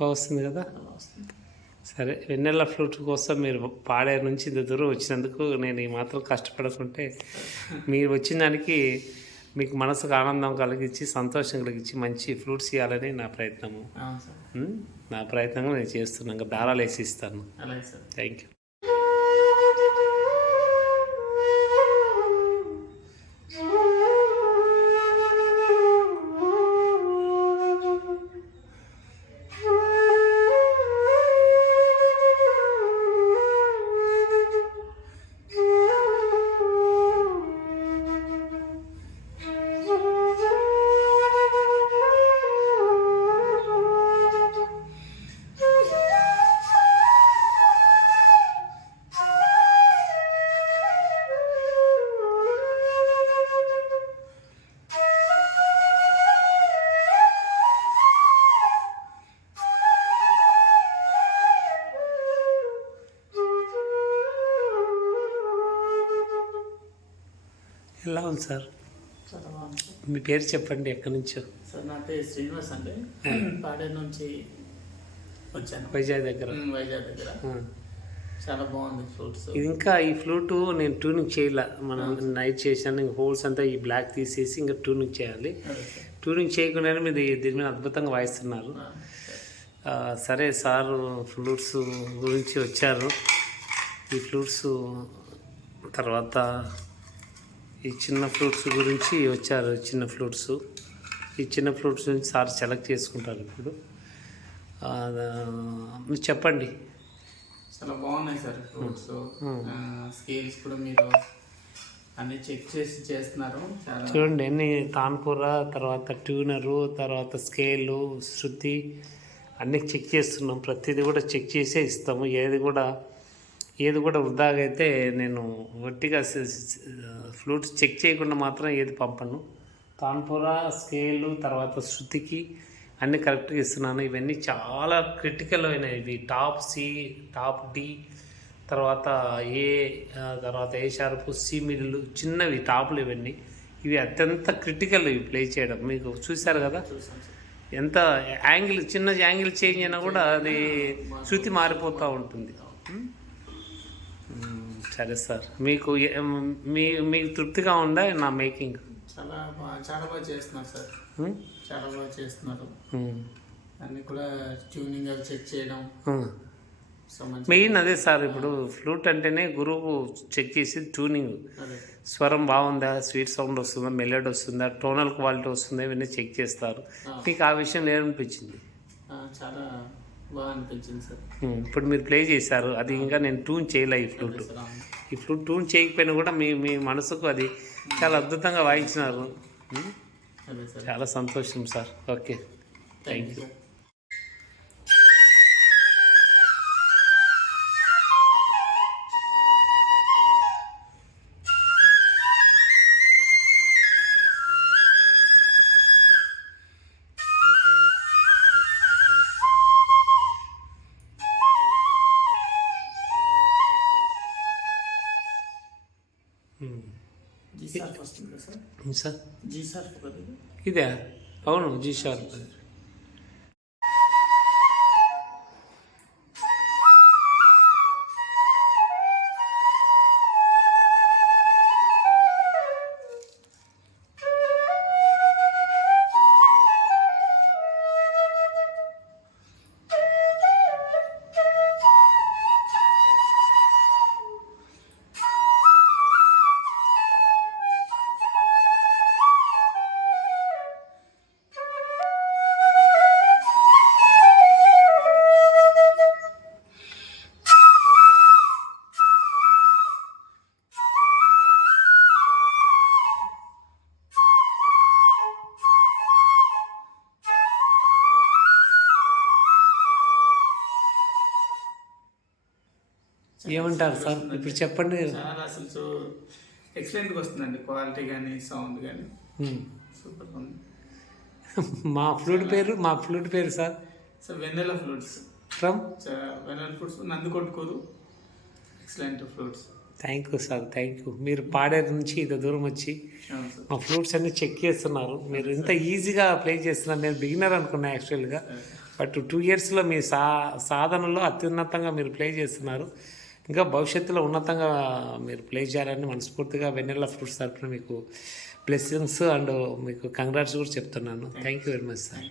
వస్తుంది కదా. సరే, వెన్నెల ఫ్లూట్ కోసం మీరు పాడేరు నుంచి ఇంత దూరం వచ్చినందుకు నేను ఈ మాత్రం కష్టపడకుంటే మీరు వచ్చిన దానికి మీకు మనసుకు ఆనందం కలిగించి సంతోషం కలిగించి మంచి ఫ్రూట్స్ ఇవ్వాలని నా ప్రయత్నము. నా ప్రయత్నంగా నేను చేస్తున్నాను. ఇంకా దారాలు వేసి ఇస్తాను. Thank you. ఎలా ఉంది సార్? చాలా బాగుంది. మీ పేరు చెప్పండి, ఎక్కడి నుంచో? సార్ నా పేరు శ్రీనివాస్ అండి. పాడేరు నుంచి వచ్చాను. వైజాగ్ దగ్గర. వైజాగ్ దగ్గర. చాలా బాగుంది ఫ్లూట్స్. ఇంకా ఈ ఫ్లూటు నేను ట్యూనింగ్ చేయాల. మనం నైట్ చేశాను. హోల్స్ అంతా ఈ బ్లాక్ తీసేసి ఇంకా ట్యూనింగ్ చేయాలి. ట్యూనింగ్ చేయకుండానే మీరు దీని మీద అద్భుతంగా వాయిస్తున్నారు. సరే సార్, ఫ్లూట్స్ గురించి వచ్చారు. ఈ ఫ్లూట్స్ తర్వాత ఈ చిన్న ఫ్లూట్స్ గురించి వచ్చారు. చిన్న ఫ్లూట్స్, ఈ చిన్న ఫ్లూట్స్ నుంచి సార్ సెలెక్ట్ చేసుకుంటారు. ఇప్పుడు మీరు చెప్పండి. చాలా బాగున్నాయి సార్ ఫ్లూట్స్. స్కేల్స్ కూడా మీరు అన్ని చెక్ చేసి చేస్తున్నారు. చూడండి, అన్ని తాన్పుర, తర్వాత ట్యూనరు, తర్వాత స్కేలు, శృతి అన్నీ చెక్ చేస్తున్నాం. ప్రతిదీ కూడా చెక్ చేసే ఇస్తాము. ఏది కూడా వృధాగా అయితే నేను వట్టిగా ఫ్లూట్స్ చెక్ చేయకుండా మాత్రం ఏది పంపను. తాన్పుర, స్కేలు, తర్వాత శృతికి అన్నీ కరెక్ట్గా ఇస్తున్నాను. ఇవన్నీ చాలా క్రిటికల్ అయినాయి. ఇవి టాప్ సి, టాప్ డి, తర్వాత ఏ షార్ప్, సి మిడిల్, చిన్నవి టాప్లు. ఇవి అత్యంత క్రిటికల్. ఇవి ప్లే చేయడం మీకు చూశారు కదా. ఎంత యాంగిల్, చిన్న యాంగిల్ చేంజ్ అయినా కూడా అది శృతి మారిపోతూ ఉంటుంది. సరే సార్, మీకు తృప్తిగా ఉందా నా మేకింగ్? చాలా బాగా చేస్తున్నారు సార్. చాలా బాగా చేస్తున్నారు. అన్నీ కూడా ట్యూనింగ్ అవి చెక్ చేయడం మెయిన్ అదే సార్. ఇప్పుడు ఫ్లూట్ అంటేనే గురువు చెక్ చేసి ట్యూనింగ్, స్వరం బాగుందా, స్వీట్ సౌండ్ వస్తుందా, మెలోడీ వస్తుందా, టోనల్ క్వాలిటీ వస్తుందా, ఇవన్నీ చెక్ చేస్తారు. మీకు ఆ విషయం ఏమనిపించింది? చాలా బాగా అనిపించింది సార్. ఇప్పుడు మీరు ప్లే చేశారు, అది ఇంకా నేను ట్యూన్ చేయలే. ఈ ఫ్లూట్ ట్యూన్ చేయకపోయినా కూడా మీ మనసుకు అది చాలా అద్భుతంగా వాయించినారు. చాలా సంతోషం sir. Okay, thank you. G sharp వస్తుంది సార్. సార్ జీ షార్ప్ కదా ఇదే? అవును, జీ షార్ప్. ఏమంటారు సార్? ఇప్పుడు చెప్పండి. చాలా అసలు ఎక్సలెంట్గా వస్తుందండి. క్వాలిటీ కానీ సౌండ్ కానీ సూపర్ ఉంది. మా ఫ్లూట్ పేరు sir Vennela flutes from Vennela flutes Nandikotkur. Excellent flutes. Thank you sir, thank you. మీరు పాడేరు నుంచి ఇంత దూరం వచ్చి మా ఫ్లూట్స్ అన్నీ చెక్ చేస్తున్నారు. మీరు ఇంత ఈజీగా ప్లే చేస్తున్నారు. నేను బిగినర్ అనుకున్నా యాక్చువల్గా, బట్ 2 ఇయర్స్లో మీ సాధనలో అత్యున్నతంగా మీరు ప్లే చేస్తున్నారు. ఇంకా భవిష్యత్తులో ఉన్నతంగా మీరు ప్లే చేయాలని మనస్ఫూర్తిగా వెన్నెల ఫ్రూట్స్ తరఫున మీకు బ్లెస్సింగ్స్ అండ్ మీకు కంగ్రాట్స్ కూడా చెప్తున్నాను. Thank you very much sir.